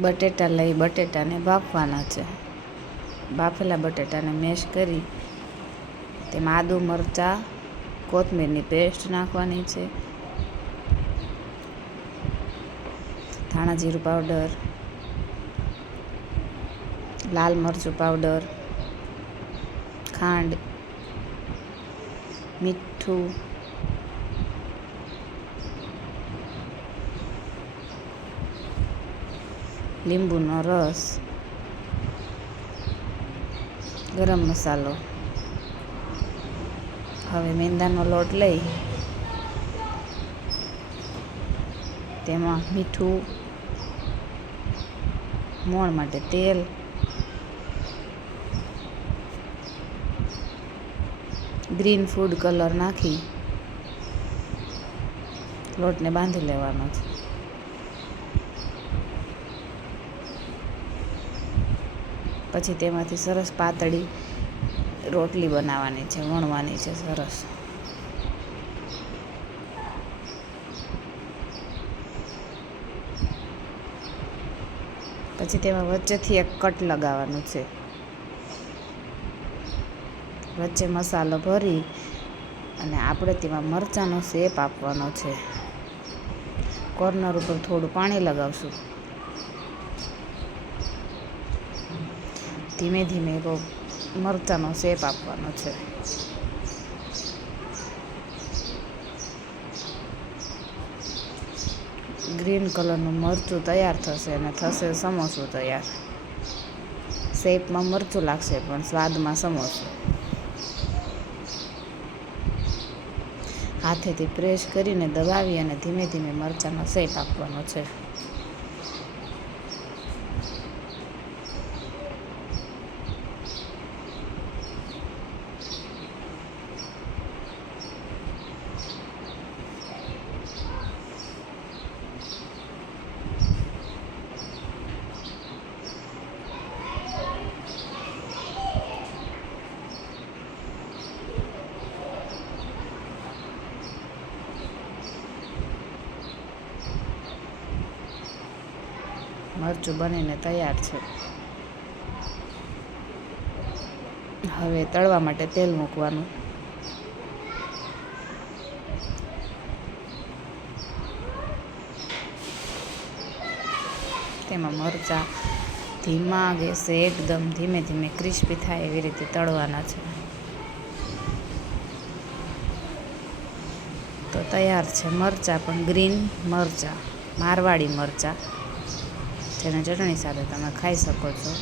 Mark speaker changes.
Speaker 1: બટેટા લઈ બટેટાને બાફવાના છે. બાફેલા બટેટાને મેશ કરી તેમાં આદુ, મરચાં, કોથમીરની પેસ્ટ નાખવાની છે. ધાણા જીરું પાવડર, લાલ મરચું પાવડર, ખાંડ, મીઠું લીંબુનો રસ, ગરમ મસાલો. હવે મેંદાનો લોટ લઈ, તેમાં મીઠું, મોણ માટે તેલ, ગ્રીન ફૂડ કલર નાખી, લોટને બાંધી લેવાનો છે. પછી તેમાંથી સરસ પાતળી રોટલી બનાવવાની છે, વણવાની છે, સરસ. પછી તેમાં વચ્ચેથી એક કટ લગાવવાનું છે. વચ્ચે મસાલો ભરી અને આપણે તેમાં મરચાંનો શેપ આપવાનો છે. કોર્નર ઉપર થોડું પાણી લગાવશું. ધીમે ધીમે એવો મરચાંનો શેપ આપવાનો છે. ગ્રીન કલરનું મરચું તૈયાર થશે અને થશે સમોસું તૈયાર. શેપમાં મરચું લાગશે પણ સ્વાદમાં સમોસું. હાથેથી પ્રેસ કરીને દબાવી અને ધીમે ધીમે મરચાંનો શેપ આપવાનો છે. મરચું બનીને તૈયાર છે. હવે તળવા માટે તેલ મૂકવાનું. તેમાં મરચાં ધીમા ગેસે એકદમ ધીમે ધીમે ક્રિસ્પી થાય એવી રીતે તળવાના છે. તો તૈયાર છે મરચાં પણ ગ્રીન મરચાં, મારવાડી મરચાં. જેને ચટણી સાથે તમે ખાઈ શકો છો.